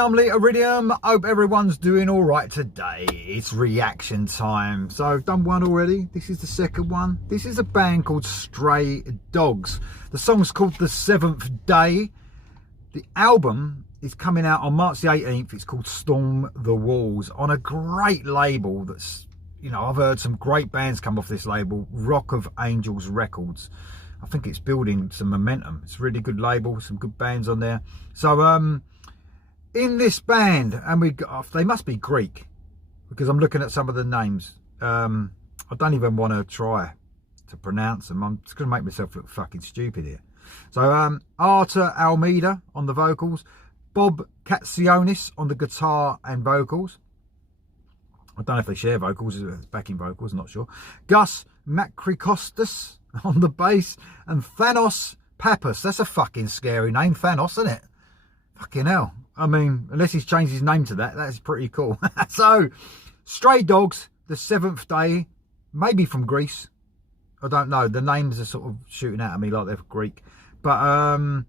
I'm Lee Iridium. Hope everyone's doing all right today. It's reaction time. So I've done one already. This is the second one. This is a band called Stray Dogs. The song's called The Seventh Day. The album is coming out on March the 18th. It's called Storm the Walls on a great label that's, you know, I've heard some great bands come off this label, Rock of Angels Records. I think it's building some momentum. It's a really good label, some good bands on there. So in this band, and they must be Greek because I'm looking at some of the names. I don't even want to try to pronounce them. I'm just going to make myself look fucking stupid here. So Arta Almeida on the vocals, Bob Katsionis on the guitar and vocals. I don't know if they share vocals, backing vocals, not sure. Gus Makrikostas on the bass, and Thanos Pappas. That's a fucking scary name, Thanos, isn't it? Fucking hell. I mean, unless he's changed his name to that, that's pretty cool. So, Stray Dogs, The Seventh Day, maybe from Greece. I don't know. The names are sort of shooting out at me like they're Greek. But I'm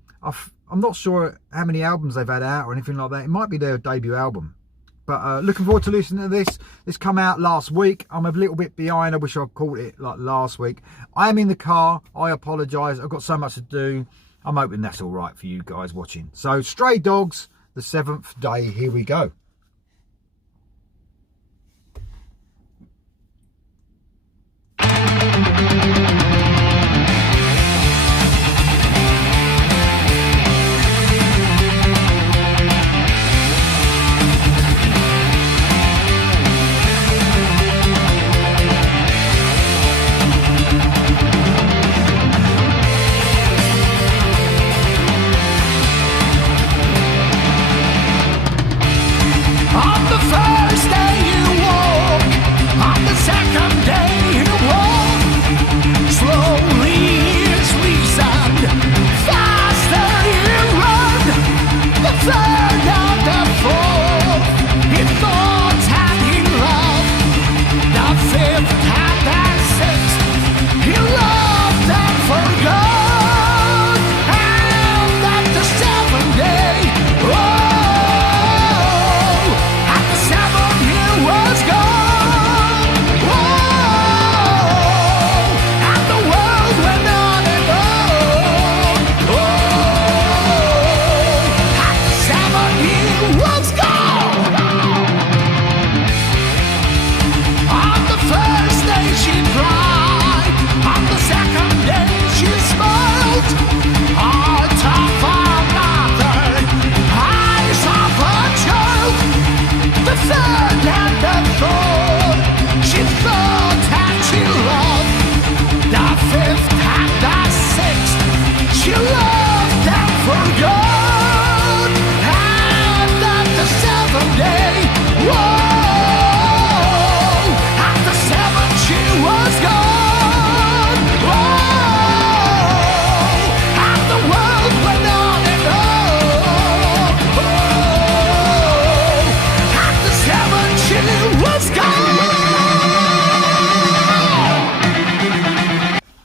not sure how many albums they've had out or anything like that. It might be their debut album. But looking forward to listening to this. This come out last week. I'm a little bit behind. I wish I'd caught it like last week. I am in the car. I apologise. I've got so much to do. I'm hoping that's all right for you guys watching. So, Stray Dogs, The Seventh Day. Here we go.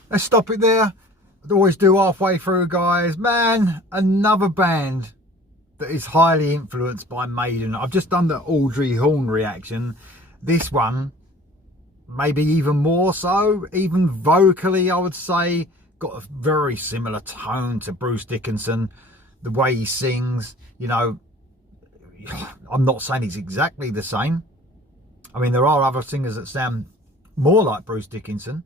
Let's stop it there. I always do halfway through, guys. Man, another band that is highly influenced by Maiden. I've just done the Audrey Horne reaction. This one, maybe even more so. Even vocally, I would say, got a very similar tone to Bruce Dickinson. The way he sings, you know, I'm not saying it's exactly the same. I mean, there are other singers that sound more like Bruce Dickinson.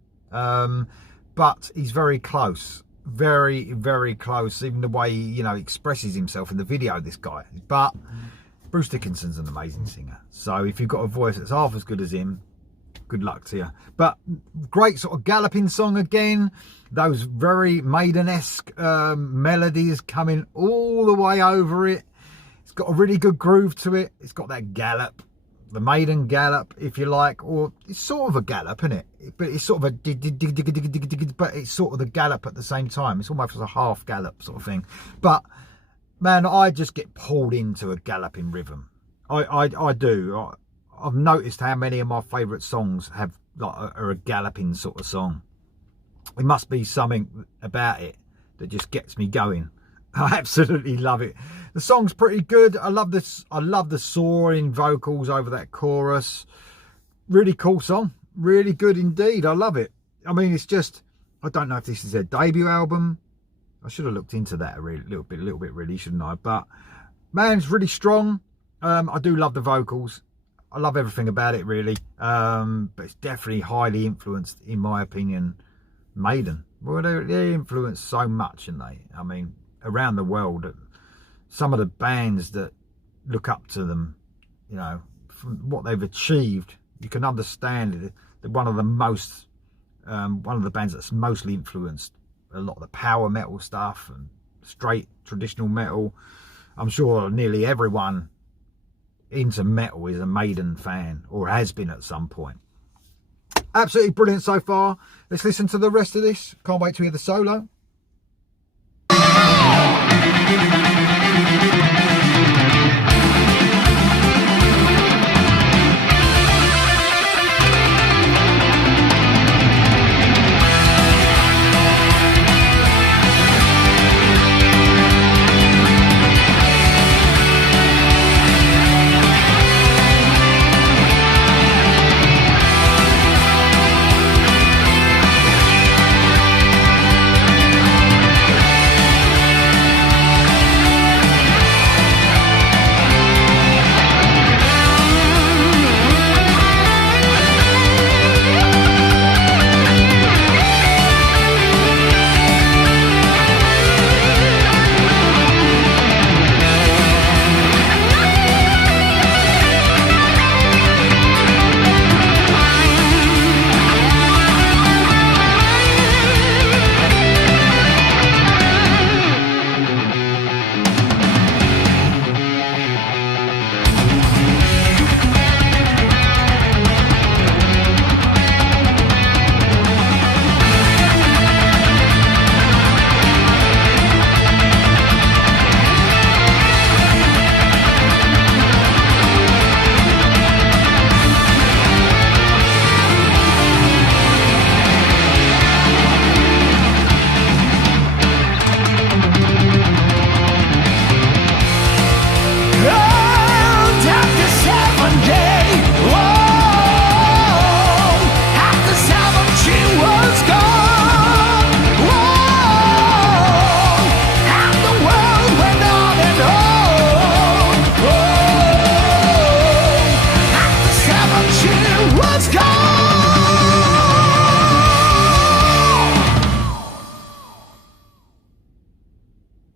But he's very close, very, very close. Even the way he, you know, expresses himself in the video, this guy. But Bruce Dickinson's an amazing singer. So if you've got a voice that's half as good as him, good luck to you. But great sort of galloping song again. Those very Maiden-esque melodies coming all the way over it. It's got a really good groove to it. It's got that gallop. The Maiden gallop, if you like, or it's sort of a gallop, isn't it? But it's sort of a but it's sort of the gallop at the same time. It's almost a half gallop sort of thing. But man, I just get pulled into a galloping rhythm. I do. I've noticed how many of my favourite songs have like are a galloping sort of song. It must be something about it that just gets me going. I absolutely love it. The song's pretty good. I love this. I love the soaring vocals over that chorus. Really cool song. Really good indeed. I love it. I mean, it's just, I don't know if this is their debut album. I should have looked into that a little bit really, shouldn't I? But man, it's really strong. I do love the vocals. I love everything about it, really. But it's definitely highly influenced, in my opinion, Maiden. Well, they influenced so much, and they, I mean, around the world, some of the bands that look up to them, you know, from what they've achieved, you can understand it. They're one of the bands that's mostly influenced a lot of the power metal stuff and straight traditional metal. I'm sure nearly everyone into metal is a Maiden fan, or has been at some point. Absolutely brilliant so far. Let's listen to the rest of this. Can't wait to hear the solo.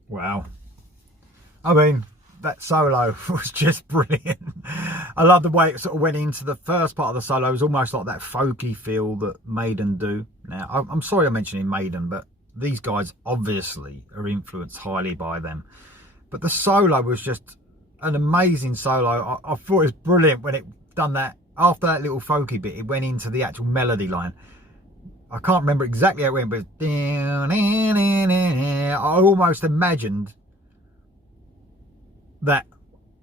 Wow. I mean, that solo was just brilliant. I love the way it sort of went into the first part of the solo. It was almost like that folky feel that Maiden do. Now, I'm sorry I'm mentioning Maiden, but these guys obviously are influenced highly by them. But the solo was just an amazing solo. I thought it was brilliant when it done that. After that little folky bit, it went into the actual melody line. I can't remember exactly how it went, but I almost imagined that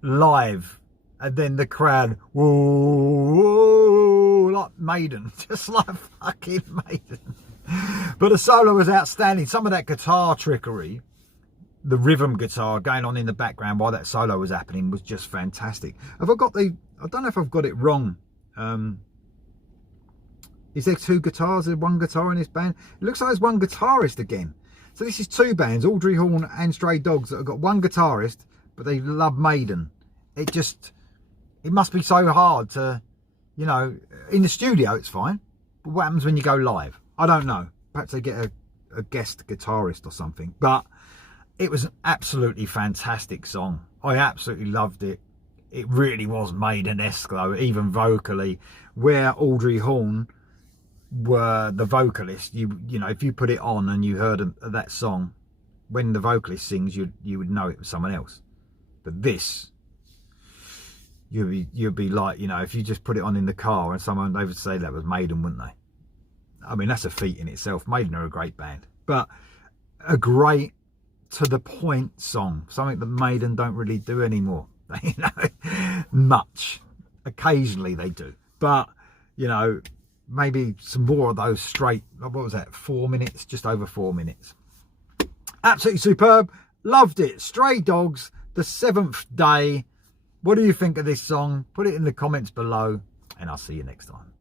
live, and then the crowd, whoa, like Maiden, just like fucking Maiden. But the solo was outstanding. Some of that guitar trickery, the rhythm guitar going on in the background while that solo was happening, was just fantastic. I don't know if I've got it wrong. Is there two guitars? Is there one guitar in this band? It looks like there's one guitarist again. So this is two bands, Audrey Horne and Stray Dogs, that have got one guitarist, but they love Maiden. It must be so hard to, you know, in the studio it's fine, but what happens when you go live? I don't know. Perhaps they get a guest guitarist or something. But it was an absolutely fantastic song. I absolutely loved it. It really was Maiden-esque though, even vocally, where Audrey Horne were the vocalist. You know, if you put it on and you heard that song, when the vocalist sings, you would know it was someone else. But this, you'd be like, you know, if you just put it on in the car and someone, they would say that was Maiden, wouldn't they? I mean, that's a feat in itself. Maiden are a great band, but a great to the point song, something that Maiden don't really do anymore. You know, much. Occasionally they do, but you know, maybe some more of those straight, what was that, 4 minutes, just over 4 minutes. Absolutely superb. Loved it. Stray Dogs, The Seventh Day. What do you think of this song? Put it in the comments below, and I'll see you next time.